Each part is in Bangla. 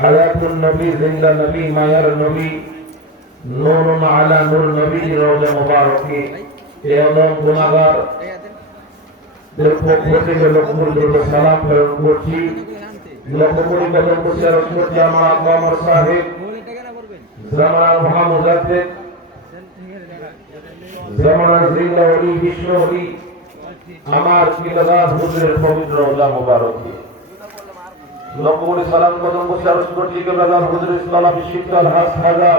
হায়াতুন নবী, জিন্দা নবী, মায়ার নবী, নূরুন আলা নূর নবী, রওজা মুবারকে এমন গুনাহগার দের পক্ষ থেকে লক্ষ সালাম প্রেরণ করছি। লক্ষ কোটি কদম মুশারফ করছি আমার আল্লাহ আমার সাহেব জামানার মহামুজাদ্দিদ, জামানার জিন্দা ওলি, বিশ্ব ওলি আমার কিলাদাস হুজুরের পবিত্র রওজা মুবারকে লক্ষ কোটি সালাম কদম মুশারফ করছি কিলাদাস হুজুরের ইসলাম বিশ্ববিদ্যালয় আলহাজ খাজা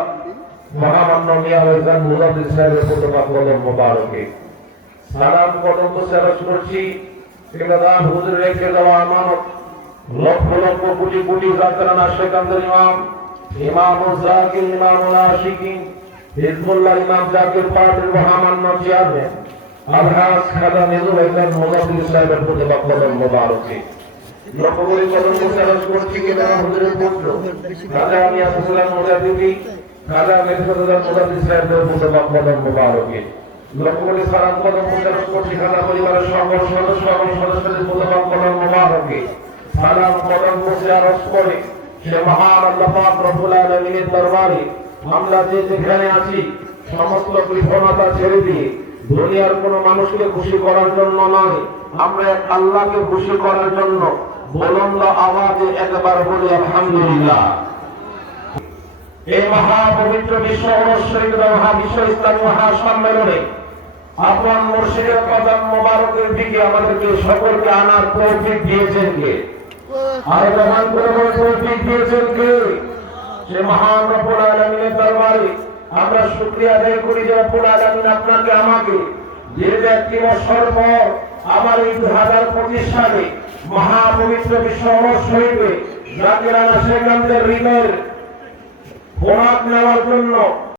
মহামান্য মিয়া ওয়াইজান মুজাদ্দিদ সাহেবের পবিত্র কদম মুবারকে সালাম কদম মুশারফ করছি কিলাদাস হুজুরের রেখে দেওয়া আমানত লক্ষ লক্ষ কোটি কোটি জাকরানা শেখানদের ইমাম, ইমামুল জাকির, ইমামুল আশিকিন, হিজবুল্লাহ ইমাম জাকির পার্টির মহামান্য চেয়ারম্যান আলহাজ খাজা নিজাম ওয়াইজান মুজাদ্দিদ সাহেবের পবিত্র কদম মুবারকে লক্ষ কোটি কদম মুশারফ করছি কিলাদাস হুজুরের পুত্র খাজা মিয়া সুলাইমান মুজাদ্দিদি, খাজা মির্জাতুল্লাহ মুজাদ্দিদ সাহেবের পবিত্র কদম মুবারকে লক্ষ কোটি সালাম কদম মুশারফ করছি খাজা পরিবারের সকল সদস্য এবং সদস্যদের পবিত্র কদম মুবারকে সালাম কদম মুশারফ করে সে মহান আল্লাহ পাক রব্বুল আলামিনের দরবারে আমরা যে যেখানে আছি সমস্ত কৃপণতা ছেড়ে দিয়ে দুনিয়ার কোন মানুষকে খুশি করার জন্য নয়, আমরা এক আল্লাহকে খুশি করার জন্য বুলন্দ আওয়াজে একবার বলি আলহামদুলিল্লাহ। এই মহাপবিত্র বিশ্ব অনুষ্ঠিত মহাবিশ্ব ইসলামী মহাসম্মেলনে আপন মুর্শিদের কদম মোবারকের দিকে আমাদেরকে সকলকে আনার তৌফিক দিয়েছেন কে? আর প্রমাণ করে তৌফিক দিয়েছেন কে? সে মহান রব্বুল আলামিনের দরবারে আমরা শুকরিয়া আদায় করি যে রব্বুল আলামিন আপনাকে আমাকে দীর্ঘ একটি বছর পর আবার এই 2025 সালে মহাপবিত্র বিশ্ব অনুষ্ঠিত জাকিরানা শেখানদের হৃদয়ের খোরাক নেওয়ার জন্য